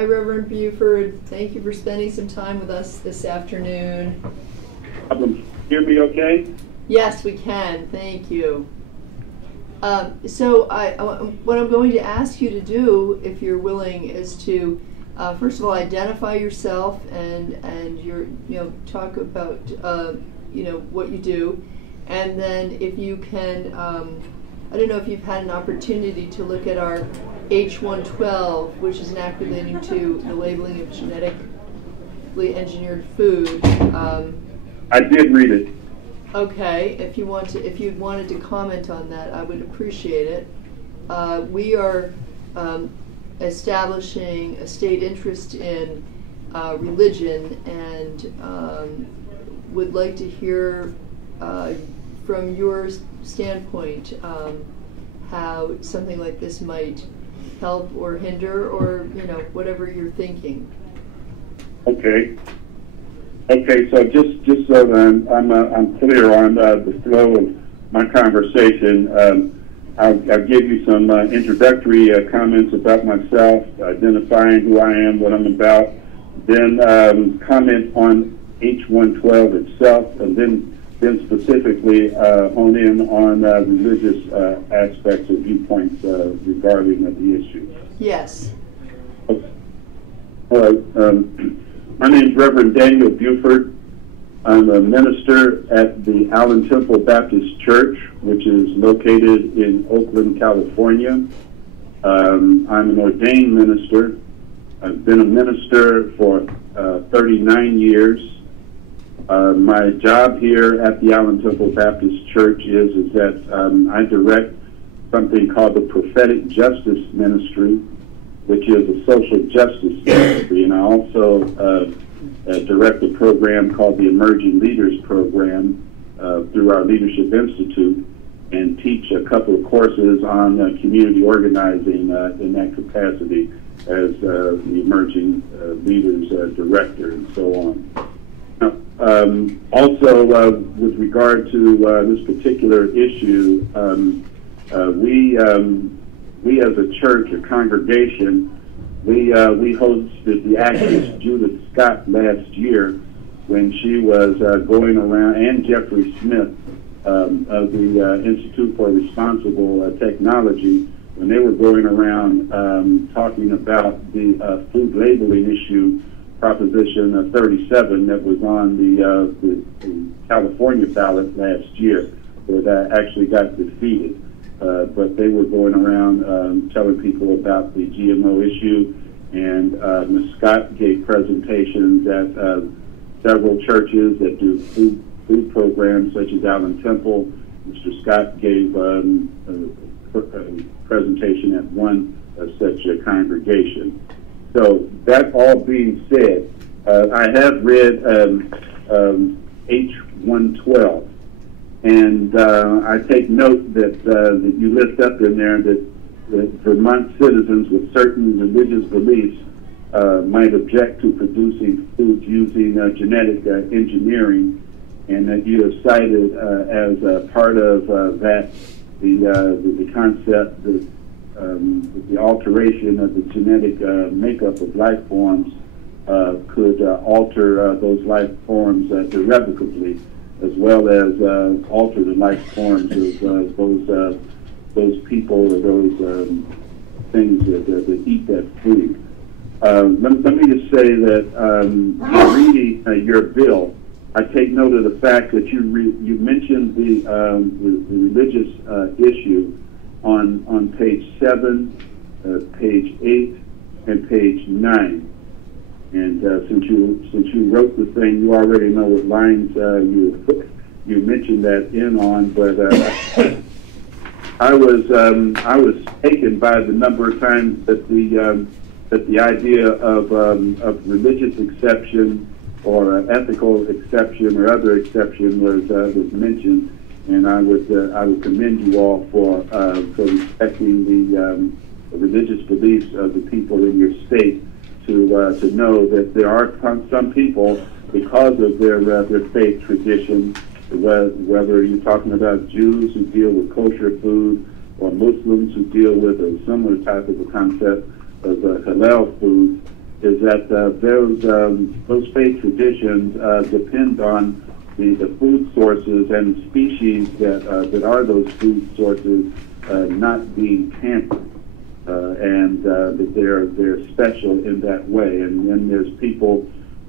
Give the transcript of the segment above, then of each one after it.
Hi, Reverend Buford. Thank you for spending some time with us this afternoon. Hear me okay? Yes, we can. Thank you. So what I'm going to ask you to do, if you're willing, is to first of all identify yourself and your talk about what you do, and then if you can, I don't know if you've had an opportunity to look at our H112, which is an acronym relating to the labeling of genetically engineered food. I did read it. Okay, if you wanted to comment on that, I would appreciate it. We are establishing a state interest in religion, and would like to hear from your standpoint how something like this might help or hinder, or whatever you're thinking. Okay. Okay, so just so that I'm clear on the flow of my conversation, I'll give you some introductory comments about myself, identifying who I am, what I'm about, then comment on H112 itself, and then specifically hone in on religious aspects or viewpoints regarding the issue. Yes. Okay. All right. My name is Reverend Daniel Buford. I'm a minister at the Allen Temple Baptist Church, which is located in Oakland, California. I'm an ordained minister. I've been a minister for 39 years. My job here at the Allen Temple Baptist Church is that I direct something called the Prophetic Justice Ministry, which is a social justice ministry, and I also direct a program called the Emerging Leaders Program through our Leadership Institute, and teach a couple of courses on community organizing in that capacity as the Emerging Leaders Director and so on. Now, also, with regard to this particular issue, we as a church, a congregation, we hosted the actress Judith Scott last year when she was going around, and Jeffrey Smith of the Institute for Responsible Technology, when they were going around talking about the food labeling issue, Proposition 37, that was on the California ballot last year, that actually got defeated. But they were going around telling people about the GMO issue, and Ms. Scott gave presentations at several churches that do food programs, such as Allen Temple. Mr. Scott gave a presentation at one such a congregation. So that all being said, I have read H112. And I take note that you list up in there that Vermont citizens with certain religious beliefs might object to producing foods using genetic engineering, and that you have cited as part of that the concept that the alteration of the genetic makeup of life forms could alter those life forms irrevocably, as well as alter the life forms of those people or those things that eat that food. Let me just say that reading your bill, I take note of the fact that you mentioned the religious issue on page 7, page 8, and page 9. And since you wrote the thing, you already know what lines you mentioned that in on. But I was taken by the number of times that the idea of religious exception or ethical exception or other exception was mentioned, and I would commend you all for respecting the religious beliefs of the people in your state. To know that there are some people, because of their faith tradition, whether you're talking about Jews who deal with kosher food, or Muslims who deal with a similar type of a concept of halal food, is that those faith traditions depend on the food sources and the species that are those food sources not being tampered, and that they're special in that way. And then there's people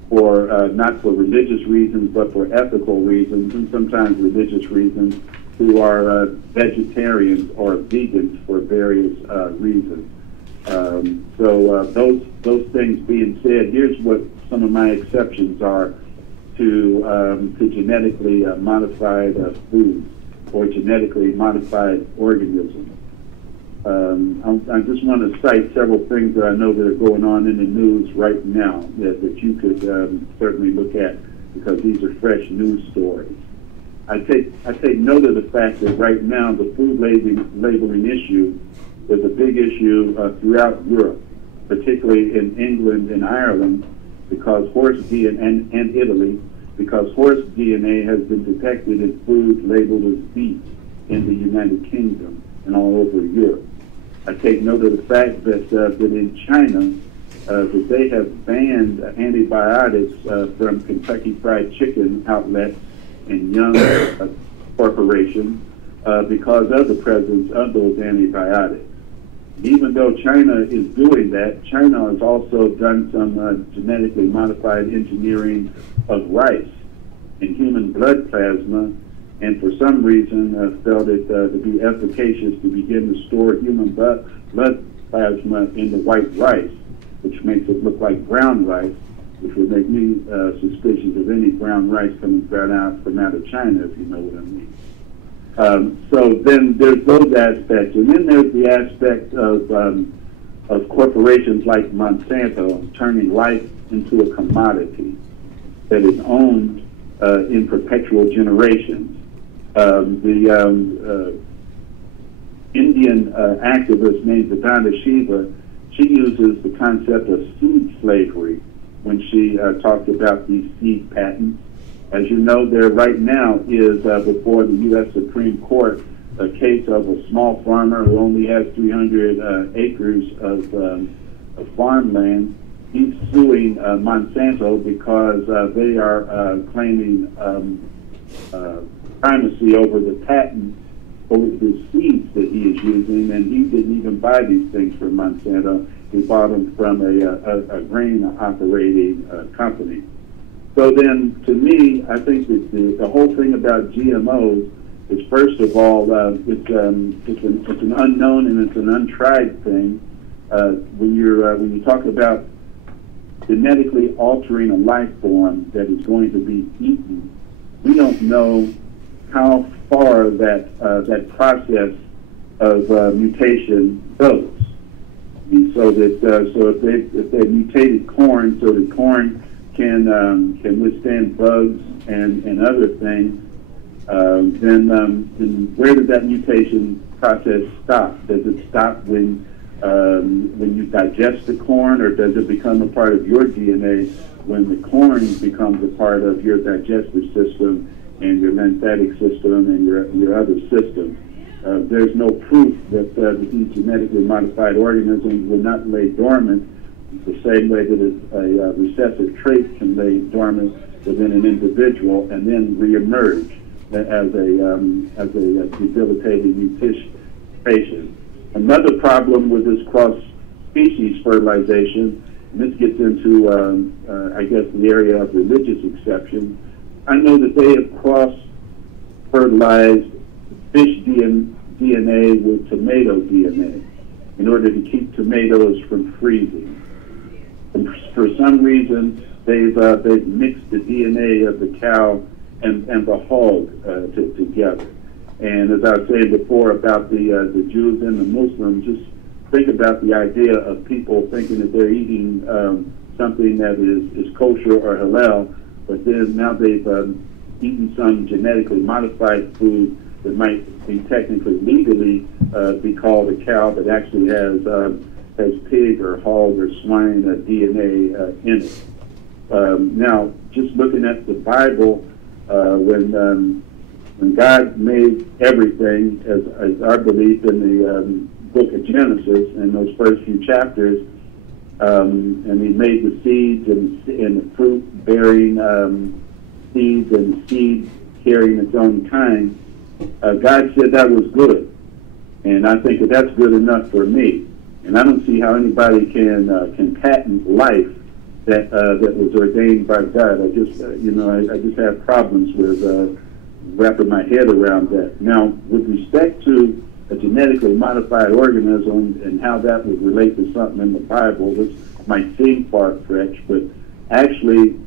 for not for religious reasons, but for ethical reasons, and sometimes religious reasons, who are vegetarians or vegans for various reasons. So those things being said, here's what some of my exceptions are to genetically modified foods or genetically modified organisms. I just want to cite several things that I know that are going on in the news right now that you could certainly look at, because these are fresh news stories. I take note of the fact that right now the food labeling issue is a big issue throughout Europe, particularly in England and Ireland, because horse DNA, and Italy, because horse DNA has been detected in food labeled as beef in the United Kingdom and all over Europe. I take note of the fact that in China, that they have banned antibiotics from Kentucky Fried Chicken outlets and young corporations because of the presence of those antibiotics. Even though China is doing that, China has also done some genetically modified engineering of rice and human blood plasma, and for some reason felt it to be efficacious to begin to store human blood plasma in the white rice, which makes it look like brown rice, which would make me suspicious of any brown rice coming from out of China, if you know what I mean. So then there's those aspects, and then there's the aspect of corporations like Monsanto turning life into a commodity that is owned in perpetual generations. The Indian activist named Vedanta Shiva, she uses the concept of seed slavery when she talked about these seed patents. As you know, there right now is before the U.S. Supreme Court a case of a small farmer who only has 300 acres of farmland. He's suing Monsanto because they are claiming primacy over the patent over the seeds that he is using, and he didn't even buy these things from Monsanto. He bought them from a grain operating company. So then, to me, I think that the whole thing about GMOs is, first of all, it's an unknown and it's an untried thing. When you talk about genetically altering a life form that is going to be eaten, we don't know how far that process of mutation goes. And so if they mutated corn so that corn can withstand bugs and other things, then where does that mutation process stop? Does it stop when you digest the corn, or does it become a part of your DNA when the corn becomes a part of your digestive system and your lymphatic system and your other systems? There's no proof that these genetically modified organisms will not lay dormant the same way that a recessive trait can lay dormant within an individual and then reemerge as a debilitating mutation. Another problem with this cross-species fertilization, and this gets into, I guess, the area of religious exception. I know that they have cross-fertilized fish DNA with tomato DNA in order to keep tomatoes from freezing. And for some reason, they've mixed the DNA of the cow and the hog together. And as I was saying before about the Jews and the Muslims, just think about the idea of people thinking that they're eating something that is kosher or halal, but then now they've eaten some genetically modified food that might be technically legally be called a cow, but actually has pig or hog or swine DNA in it. Now, just looking at the Bible, when God made everything, as our belief in the book of Genesis, in those first few chapters, and he made the seeds and the fruit-bearing seeds and the seed carrying its own kind, God said that was good. And I think that that's good enough for me. And I don't see how anybody can patent life that was ordained by God. I just I just have problems with wrapping my head around that. Now, with respect to a genetically modified organism and how that would relate to something in the Bible, this might seem far-fetched, but actually,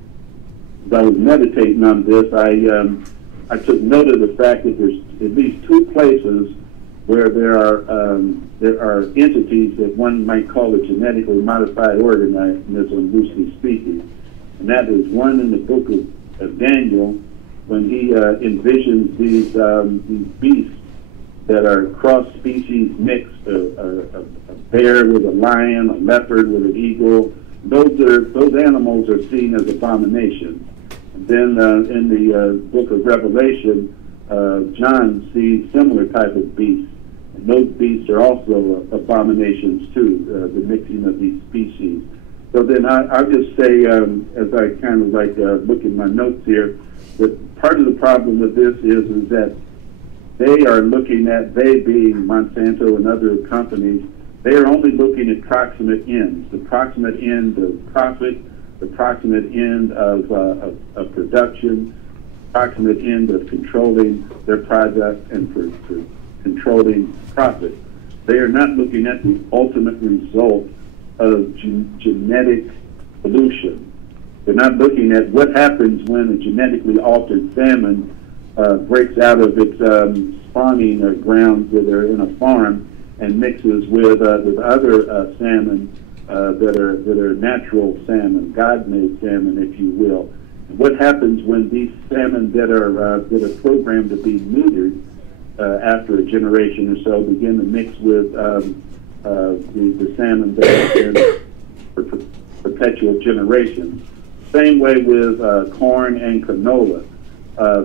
as I was meditating on this, I took note of the fact that there's at least two places where there are entities that one might call a genetically modified organism, loosely speaking. And that is one in the book of Daniel, when he envisions these beasts that are cross-species mixed, a bear with a lion, a leopard with an eagle. Those animals are seen as abominations. And then in the book of Revelation, John sees similar type of beasts. And those beasts are also abominations too, the mixing of these species. So then I'll just say, as I kind of like look in my notes here, that part of the problem with this is that they are looking at, they being Monsanto and other companies, they are only looking at proximate ends, the proximate end of profit, the proximate end of production, proximate end of controlling their product and for controlling profit. They are not looking at the ultimate result of genetic evolution. They're not looking at what happens when a genetically altered salmon breaks out of its spawning grounds that are in a farm and mixes with other salmon that are natural salmon, God-made salmon, if you will. And what happens when these salmon that are programmed to be neutered after a generation or so begin to mix with the salmon that have been for perpetual generations? Same way with corn and canola.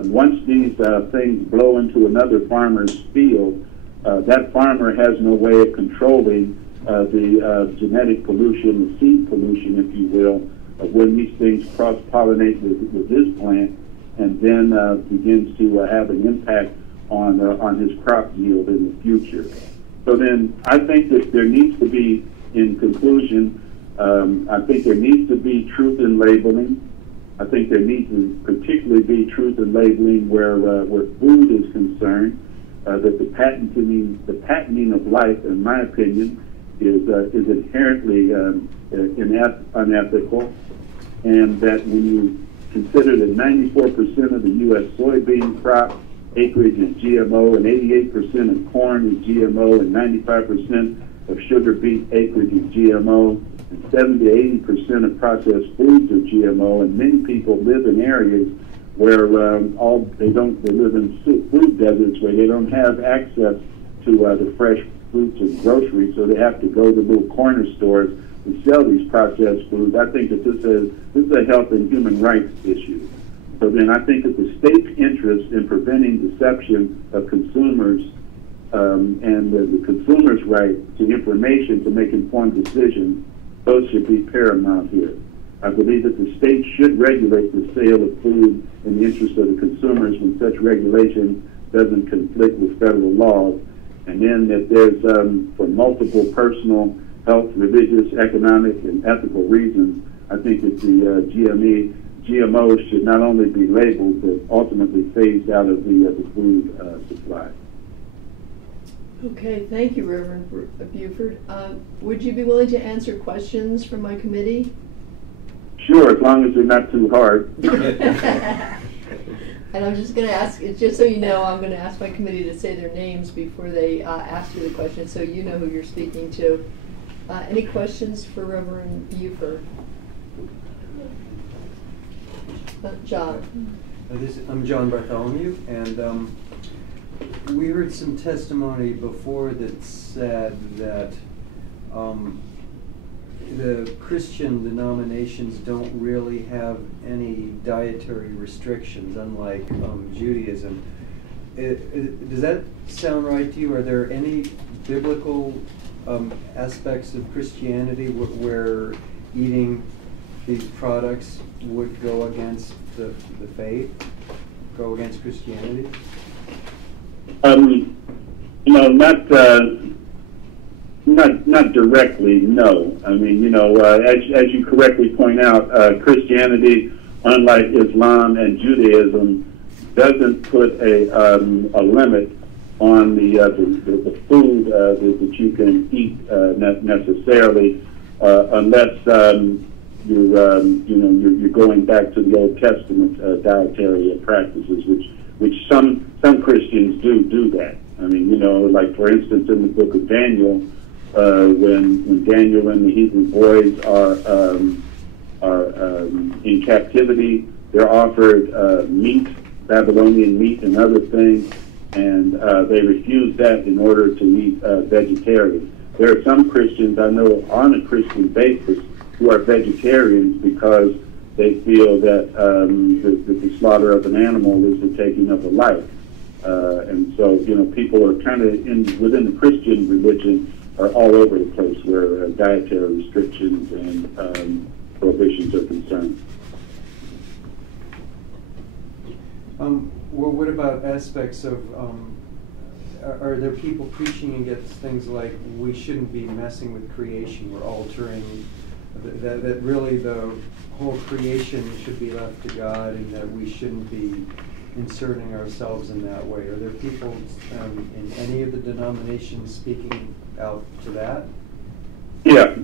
Once these things blow into another farmer's field, that farmer has no way of controlling the genetic pollution, the seed pollution, if you will, of when these things cross-pollinate with his plant, and then begins to have an impact on his crop yield in the future. So then I think that there needs to be, in conclusion, I think there needs to be truth in labeling. I think there needs to particularly be truth in labeling where food is concerned. That the patenting of life, in my opinion, is inherently unethical, and that when you consider that 94% of the U.S. soybean crop acreage is GMO, and 88% of corn is GMO, and 95% of sugar beet acreage is GMO, and 70 to 80% of processed foods are GMO, and many people live in areas where they live in food deserts where they don't have access to the fresh fruits and groceries, so they have to go to little corner stores to sell these processed foods. I think that this is a health and human rights issue. So then I think that the state's interest in preventing deception of consumers and the consumer's right to information to make informed decisions, those should be paramount here. I believe that the state should regulate the sale of food in the interest of the consumers when such regulation doesn't conflict with federal laws. And then that there's, for multiple personal, health, religious, economic, and ethical reasons, I think that the GMOs should not only be labeled, but ultimately phased out of the food supply. Okay, thank you, Reverend Buford. Would you be willing to answer questions from my committee? Sure, as long as they're not too hard. And I'm just going to ask, just so you know, I'm going to ask my committee to say their names before they ask you the question, so you know who you're speaking to. Any questions for Reverend Buford? John. I'm John Bartholomew, and we heard some testimony before that said that the Christian denominations don't really have any dietary restrictions, unlike Judaism. Does that sound right to you? Are there any biblical aspects of Christianity where eating these products would go against the faith, go against Christianity? Not directly, no. I mean, as you correctly point out, Christianity, unlike Islam and Judaism, doesn't put a limit on the food that you can eat necessarily, unless you're going back to the Old Testament dietary practices, which some Christians do that. I mean, like for instance, in the book of Daniel, when Daniel and the Hebrew boys are in captivity, they're offered meat, Babylonian meat, and other things, and they refuse that in order to eat vegetarian. There are some Christians I know on a Christian basis who are vegetarians because they feel that the slaughter of an animal is the taking of a life. And so, people are kind of within the Christian religion are all over the place where dietary restrictions and prohibitions are concerned. Well, what about aspects of, are there people preaching against things like we shouldn't be messing with creation, we're altering, that really the whole creation should be left to God and that we shouldn't be inserting ourselves in that way? Are there people in any of the denominations speaking out to that? Yeah.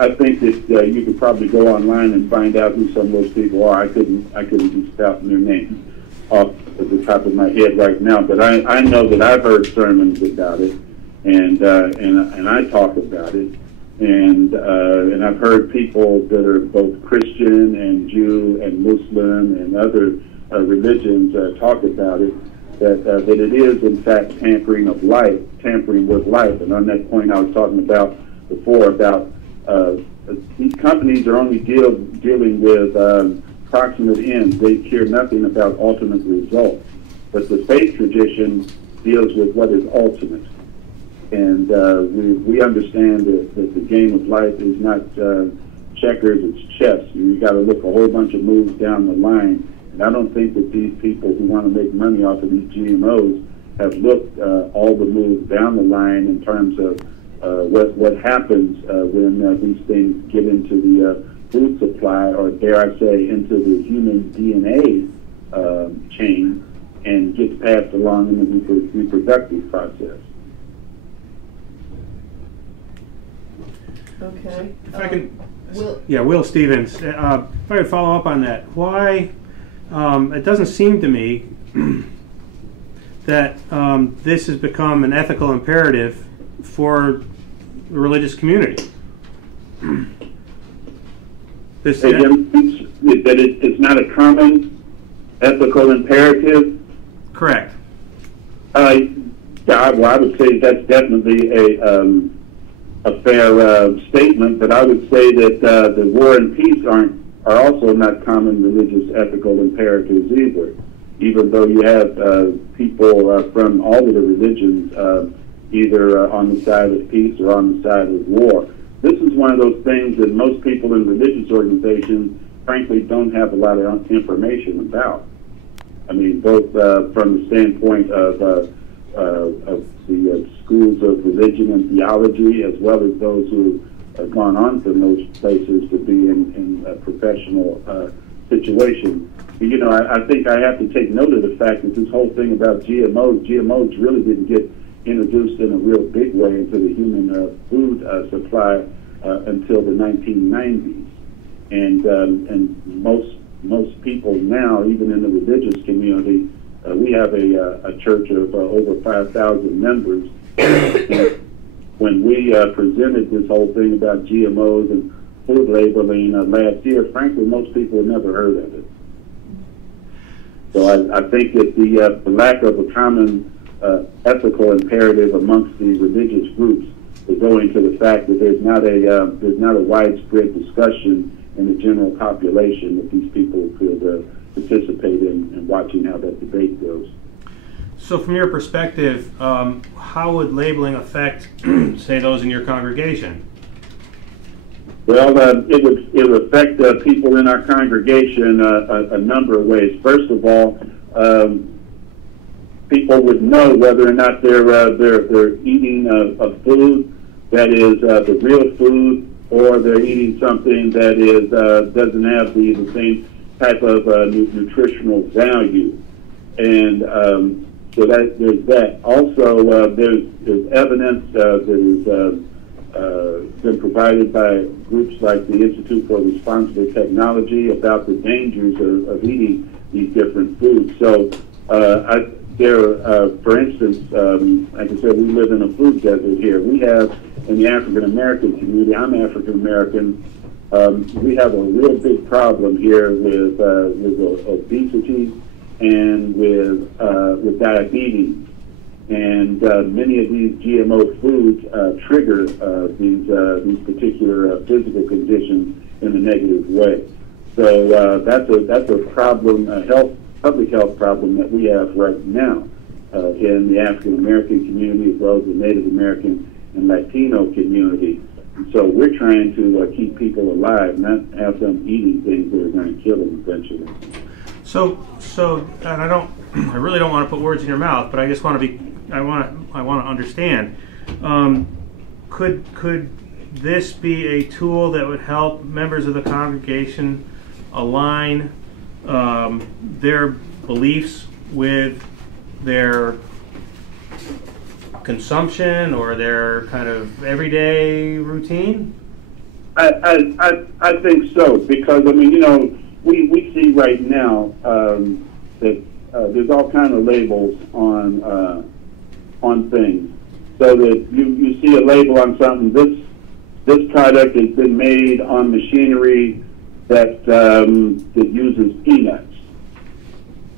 I think that you could probably go online and find out who some of those people are. I couldn't be spouting their names off at the top of my head right now, but I know that I've heard sermons about it, and I talk about it, and I've heard people that are both Christian and Jew and Muslim and other religions talk about it. That it is in fact tampering with life, and on that point I was talking about before about these companies are only dealing with proximate ends. They care nothing about ultimate results. But the faith tradition deals with what is ultimate. And we understand that the game of life is not checkers, it's chess. You've got to look a whole bunch of moves down the line. And I don't think that these people who want to make money off of these GMOs have looked all the moves down the line in terms of what happens when these things get into the food supply, or dare I say, into the human DNA chain and gets passed along in the reproductive process. Okay. If I can, Will Stevens. If I could follow up on that, why? It doesn't seem to me that this has become an ethical imperative for the religious community. It's not a common ethical imperative? Correct. I would say that's definitely a fair statement, but I would say that the war and peace are also not common religious ethical imperatives either, even though you have people from all of the religions either on the side of peace or on the side of war. This is one of those things that most people in religious organizations, frankly, don't have a lot of information about. I mean, both from the standpoint of the schools of religion and theology, as well as those who have gone on from those places to be in a professional situation. But, I think I have to take note of the fact that this whole thing about GMOs really didn't get introduced in a real big way into the human food supply until the 1990s. And most people now, even in the religious community, we have a church of over 5,000 members. When we presented this whole thing about GMOs and food labeling last year, frankly, most people had never heard of it. So I think that the lack of a common ethical imperative amongst the religious groups is owing to the fact that there's not a widespread discussion in the general population that these people could participate in watching how that debate goes. So from your perspective, how would labeling affect, say, those in your congregation? Well, it would affect people in our congregation a number of ways. First of all, people would know whether or not they're eating a food that is the real food, or they're eating something that is doesn't have the same type of nutritional value. And so that there's that. Also, there's evidence that is been provided by groups like the Institute for Responsible Technology about the dangers of eating these different foods. So, for instance, like I said, we live in a food desert here. We have, in the African American community, I'm African American, we have a real big problem here with obesity and with diabetes. And many of these GMO foods trigger these particular physical conditions in a negative way. So that's a problem, public health problem that we have right now in the African American community, as well as the Native American and Latino community. And so we're trying to keep people alive, not have them eating things that are going to kill them eventually. So, and I really don't want to put words in your mouth, but I just want to understand. Could this be a tool that would help members of the congregation align their beliefs with their consumption or their kind of everyday routine? I think so, because I mean, we see right now that there's all kinds of labels on things, so that you see a label on something. This product has been made on machinery that uses peanuts.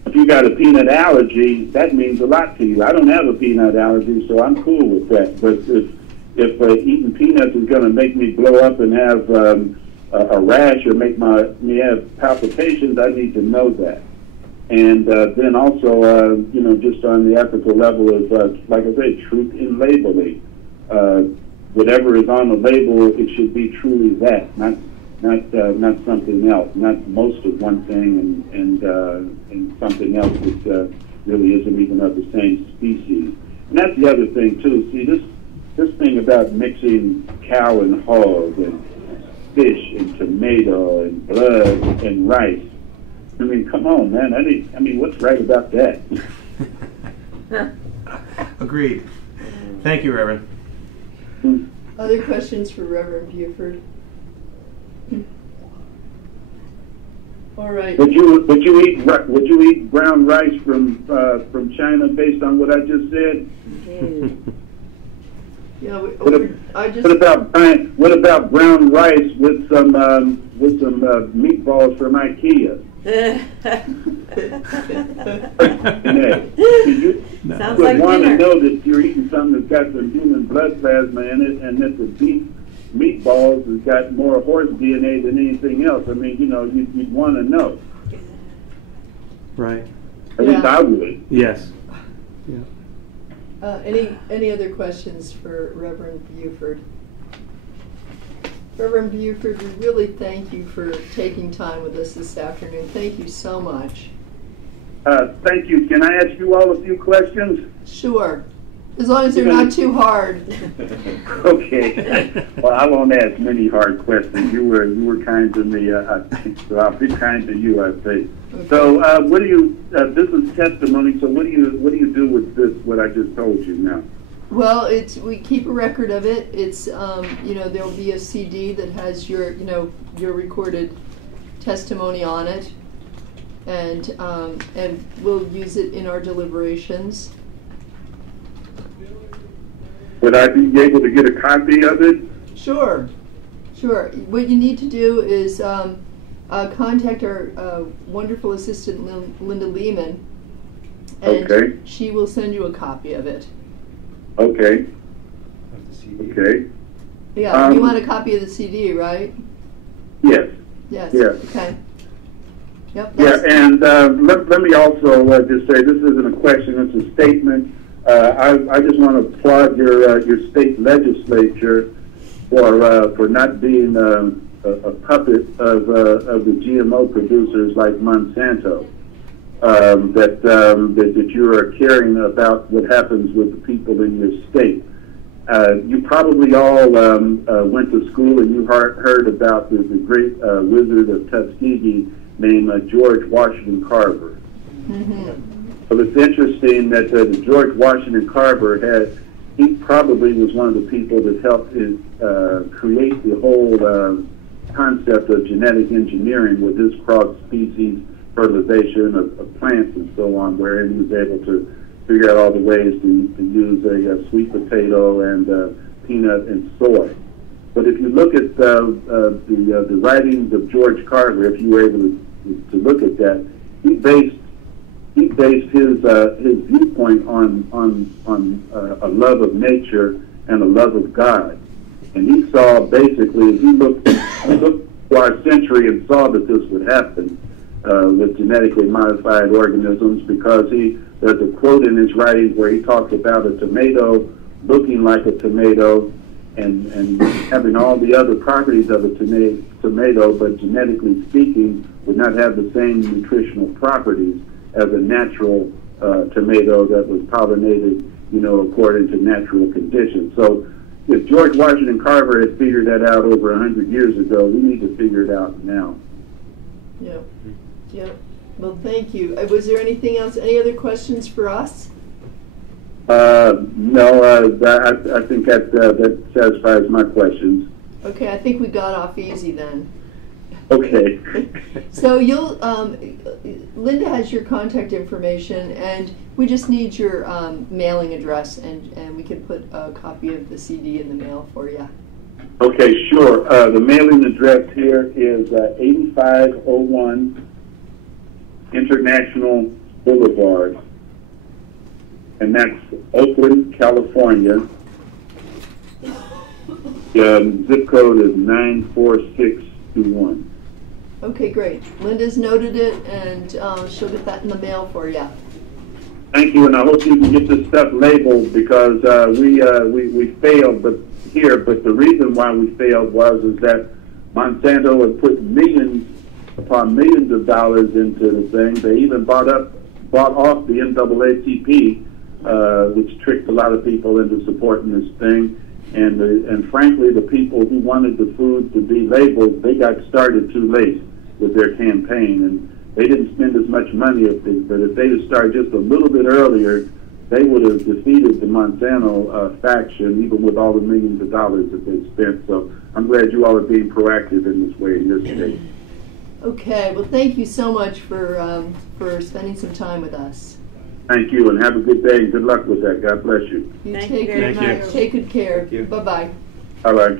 If you got a peanut allergy, that means a lot to you. I don't have a peanut allergy, so I'm cool with that. But if eating peanuts is going to make me blow up and have a rash or make me have palpitations, I need to know that. And then also, just on the ethical level of, like I said, truth in labeling. Whatever is on the label, it should be truly that, not something else, not most of one thing and something else that really isn't even of the same species. And that's the other thing too. See, this thing about mixing cow and hog and fish and tomato and blood and rice. I mean, come on, man. I mean, what's right about that? Agreed. Thank you, Reverend. Other questions for Reverend Buford? All right. Would you eat brown rice from China based on what I just said? Yeah. What about brown rice with some meatballs from IKEA? You Sounds would like want dinner. to know that you're eating something that's got some human blood plasma in it, and that the beef meatballs has got more horse DNA than anything else. I mean, you'd want to know. Right. At least I would. Yes. Yeah. Any other questions for Reverend Buford? Reverend Buford, we really thank you for taking time with us this afternoon. Thank you so much. Thank you. Can I ask you all a few questions? Sure. As long as they're not too hard. Okay. Well, I won't ask many hard questions. You were kind to me, I think. So I'll be kind to you, I think. Okay. So, what do you? This is testimony. So, what do you do with this? What I just told you now? Well, we keep a record of it. It's there'll be a CD that has your recorded testimony on it, and we'll use it in our deliberations. Would I be able to get a copy of it? Sure. What you need to do is contact our wonderful assistant, Linda Lehman, and okay. She will send you a copy of it. Okay. Okay. Yeah, you want a copy of the CD, right? Yes. Yes. Yes. Okay. Yep. Yeah, and let me also just say this isn't a question; it's a statement. I just want to applaud your state legislature for not being a puppet of the GMO producers like Monsanto. That you are caring about what happens with the people in your state. You probably all went to school and you heard about the great wizard of Tuskegee named George Washington Carver. Mm-hmm. So it's interesting that the George Washington Carver he probably was one of the people that helped create the whole concept of genetic engineering with his cross-species fertilization of plants and so on, wherein he was able to figure out all the ways to use a sweet potato and peanut and soy. But if you look at the writings of George Carver, if you were able to look at that, he based his viewpoint on a love of nature and a love of God. And he saw basically, he looked for our century and saw that this would happen with genetically modified organisms, because there's a quote in his writings where he talks about a tomato looking like a tomato and having all the other properties of a tomato, but genetically speaking would not have the same nutritional properties as a natural tomato that was pollinated, according to natural conditions. So if George Washington Carver had figured that out over 100 years ago, we need to figure it out now. Yeah. Yeah. Well, thank you. Was there anything else? Any other questions for us? No. I think that satisfies my questions. Okay. I think we got off easy then. Okay. So Linda has your contact information, and we just need your mailing address, and we can put a copy of the CD in the mail for you. Okay, sure. The mailing address here is 8501 International Boulevard, and that's Oakland, California. Zip code is 94621. Okay, great. Linda's noted it, and she'll get that in the mail for you. Thank you, and I hope you can get this stuff labeled, because we failed, but the reason why we failed is that Monsanto had put millions upon millions of dollars into the thing. They even bought off the NAACP, which tricked a lot of people into supporting this thing. And frankly, the people who wanted the food to be labeled, they got started too late with their campaign, and they didn't spend as much money. But if they had started just a little bit earlier, they would have defeated the Monsanto faction, even with all the millions of dollars that they spent. So I'm glad you all are being proactive in this way in your state. Okay. Well, thank you so much for spending some time with us. Thank you, and have a good day, and good luck with that. God bless you. Take good care. Bye-bye. Bye-bye.